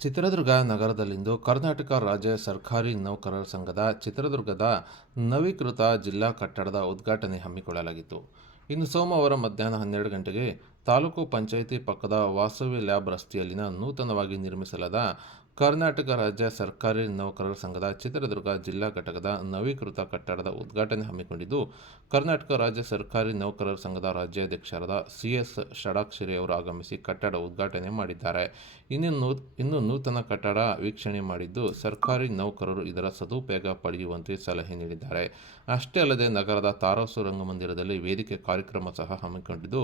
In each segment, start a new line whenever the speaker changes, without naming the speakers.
ಚಿತ್ರದುರ್ಗ ನಗರದಲ್ಲಿಂದು ಕರ್ನಾಟಕ ರಾಜ್ಯ ಸರ್ಕಾರಿ ನೌಕರರ ಸಂಘದ ಚಿತ್ರದುರ್ಗದ ನವೀಕೃತ ಜಿಲ್ಲಾ ಕಟ್ಟಡದ ಉದ್ಘಾಟನೆ ಹಮ್ಮಿಕೊಳ್ಳಲಾಗಿತ್ತು. ಇನ್ನು ಸೋಮವಾರ ಮಧ್ಯಾಹ್ನ ಹನ್ನೆರಡು ಗಂಟೆಗೆ ತಾಲೂಕು ಪಂಚಾಯಿತಿ ಪಕ್ಕದ ವಾಸವಿ ಲ್ಯಾಬ್ ರಸ್ತೆಯಲ್ಲಿನ ನೂತನವಾಗಿ ನಿರ್ಮಿಸಲಾದ ಕರ್ನಾಟಕ ರಾಜ್ಯ ಸರ್ಕಾರಿ ನೌಕರರ ಸಂಘದ ಚಿತ್ರದುರ್ಗ ಜಿಲ್ಲಾ ಘಟಕದ ನವೀಕೃತ ಕಟ್ಟಡದ ಉದ್ಘಾಟನೆ ಹಮ್ಮಿಕೊಂಡಿದ್ದು, ಕರ್ನಾಟಕ ರಾಜ್ಯ ಸರ್ಕಾರಿ ನೌಕರರ ಸಂಘದ ರಾಜ್ಯಾಧ್ಯಕ್ಷರಾದ ಸಿಎಸ್ ಷಡಾಕ್ಷರಿ ಅವರು ಆಗಮಿಸಿ ಕಟ್ಟಡ ಉದ್ಘಾಟನೆ ಮಾಡಿದ್ದಾರೆ. ಇನ್ನು ಇನ್ನು ನೂತನ ಕಟ್ಟಡ ವೀಕ್ಷಣೆ ಮಾಡಿದ್ದು ಸರ್ಕಾರಿ ನೌಕರರು ಇದರ ಸದುಪಯೋಗ ಪಡೆಯುವಂತೆ ಸಲಹೆ ನೀಡಿದ್ದಾರೆ. ಅಷ್ಟೇ ಅಲ್ಲದೆ ನಗರದ ತಾರಾಸು ರಂಗಮಂದಿರದಲ್ಲಿ ವೇದಿಕೆ ಕಾರ್ಯಕ್ರಮ ಸಹ ಹಮ್ಮಿಕೊಂಡಿದ್ದು,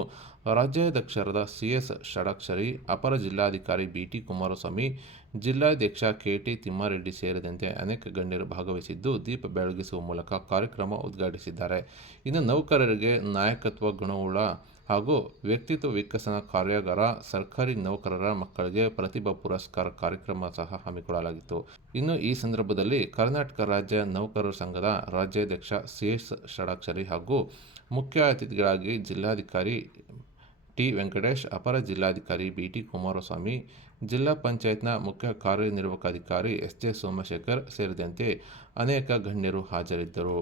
ರಾಜ್ಯಾಧ್ಯಕ್ಷರಾದ ಸಿಎಸ್ ಷಡಾಕ್ಷರಿ, ಅಪರ ಜಿಲ್ಲಾಧಿಕಾರಿ ಬಿ ಟಿ ಕುಮಾರಸ್ವಾಮಿ ಜಿಲ್ಲಾಧ್ಯಕ್ಷ ಕೆಟಿ ತಿಮ್ಮಾರೆಡ್ಡಿ ಸೇರಿದಂತೆ ಅನೇಕ ಗಣ್ಯರು ಭಾಗವಹಿಸಿದ್ದು ದೀಪ ಬೆಳಗಿಸುವ ಮೂಲಕ ಕಾರ್ಯಕ್ರಮ ಉದ್ಘಾಟಿಸಿದ್ದಾರೆ. ಇನ್ನು ನೌಕರರಿಗೆ ನಾಯಕತ್ವ ಗುಣವುಳ್ಳ ಹಾಗೂ ವ್ಯಕ್ತಿತ್ವ ವಿಕಸನ ಕಾರ್ಯಾಗಾರ, ಸರ್ಕಾರಿ ನೌಕರರ ಮಕ್ಕಳಿಗೆ ಪ್ರತಿಭಾ ಪುರಸ್ಕಾರ ಕಾರ್ಯಕ್ರಮ ಸಹ ಹಮ್ಮಿಕೊಳ್ಳಲಾಗಿತ್ತು. ಇನ್ನು ಈ ಸಂದರ್ಭದಲ್ಲಿ ಕರ್ನಾಟಕ ರಾಜ್ಯ ನೌಕರರ ಸಂಘದ ರಾಜ್ಯಾಧ್ಯಕ್ಷ ಸಿ ಎಸ್ ಷಡಾಕ್ಷರಿ ಹಾಗೂ ಮುಖ್ಯ ಅತಿಥಿಗಳಾಗಿ ಜಿಲ್ಲಾಧಿಕಾರಿ ಟಿ. ವೆಂಕಟೇಶ್, ಅಪರ ಜಿಲ್ಲಾಧಿಕಾರಿ ಬಿ. ಟಿ. ಕುಮಾರಸ್ವಾಮಿ, ಜಿಲ್ಲಾ ಪಂಚಾಯತ್ನ ಮುಖ್ಯ ಕಾರ್ಯನಿರ್ವಾಹಕಾಧಿಕಾರಿ ಎಸ್. ಜೆ. ಸೋಮಶೇಖರ್ ಸೇರಿದಂತೆ ಅನೇಕ ಗಣ್ಯರು ಹಾಜರಿದ್ದರು.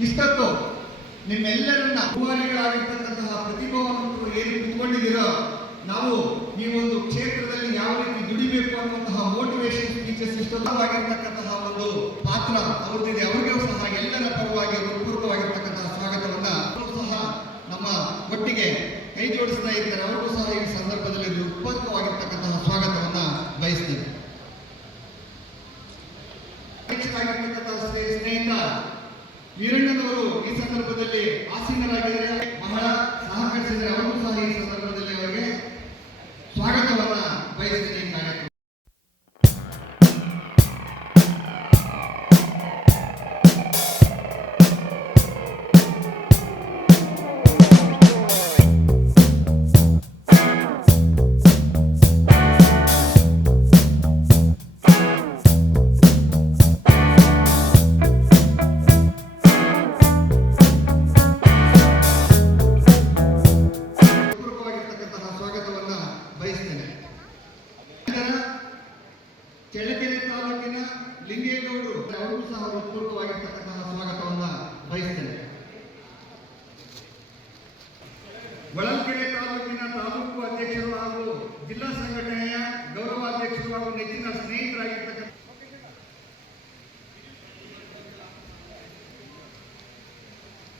ಇಷ್ಟೊತ್ತು ನಿಮ್ಮೆಲ್ಲರನ್ನ ಅಭಿಮಾನಿಗಳಾಗಿರ್ತಕ್ಕಂತಹ ಪ್ರತಿಭಾವಂತರು ಏನು ಕುತ್ಕೊಂಡಿದ್ದೀರೋ ನಾವು ಈ ಒಂದು ಕ್ಷೇತ್ರದಲ್ಲಿ ಯಾವ ರೀತಿ ದುಡಿಬೇಕು ಅನ್ನುವಂತಹ ಮೋಟಿವೇಶನ್ ಟೀಚರ್ಸ್ ಇಷ್ಟವಾಗಿರ್ತಕ್ಕಂತಹ ಒಂದು ಪಾತ್ರ ಅವ್ರದ್ದಿದೆ. ಅವ್ರಿಗೂ ಸಹ ಎಲ್ಲರ ಪರವಾಗಿ ಹೃತ್ಪೂರ್ವಕವಾಗಿರ್ತಕ್ಕಂತಹ ಸ್ವಾಗತವನ್ನ ಅವರು ಸಹ ನಮ್ಮ ಒಟ್ಟಿಗೆ ಕೈ ಜೋಡಿಸ್ತಾ ಇದ್ದಾರೆ ಅವ್ರಿಗೂ ಸಹ ಈ ಸಂದರ್ಭದಲ್ಲಿ ಹೃತ್ಪೂರ್ವಕವಾಗಿರ್ತಕ್ಕಂತಹ ಸ್ವಾಗತವನ್ನ ಬಯಸ್ತೇವೆ ಅಧ್ಯಕ್ಷರಾಗಿರ್ತಕ್ಕಂತಹ ಸ್ನೇ- ಸ್ನೇಹಿತ ವೀರಣ್ಣನವರು ಈ ಸಂದರ್ಭದಲ್ಲಿ ಆಸೀನರಾಗಿದ್ದಾರೆ. ಬಹಳ ಸಹಕರಿಸಿದರೆ ಅವರು ಸಹ ಈ ಸಹ ಹೃತ್ಪೂರ್ವವಾಗಿರ್ತಕ್ಕಂತಹ ಸ್ವಾಗತವನ್ನ ಬಯಸ್ತೇನೆ ಹೊಳಲ್ಕೆರೆ ತಾಲೂಕಿನ ತಾಲೂಕು ಅಧ್ಯಕ್ಷರು ಹಾಗೂ ಜಿಲ್ಲಾ ಸಂಘಟನೆಯ ಗೌರವಾಧ್ಯಕ್ಷರು ಹಾಗೂ ನೆಚ್ಚಿನ ಸ್ನೇಹಿತರಾಗಿರ್ತಕ್ಕಂಥ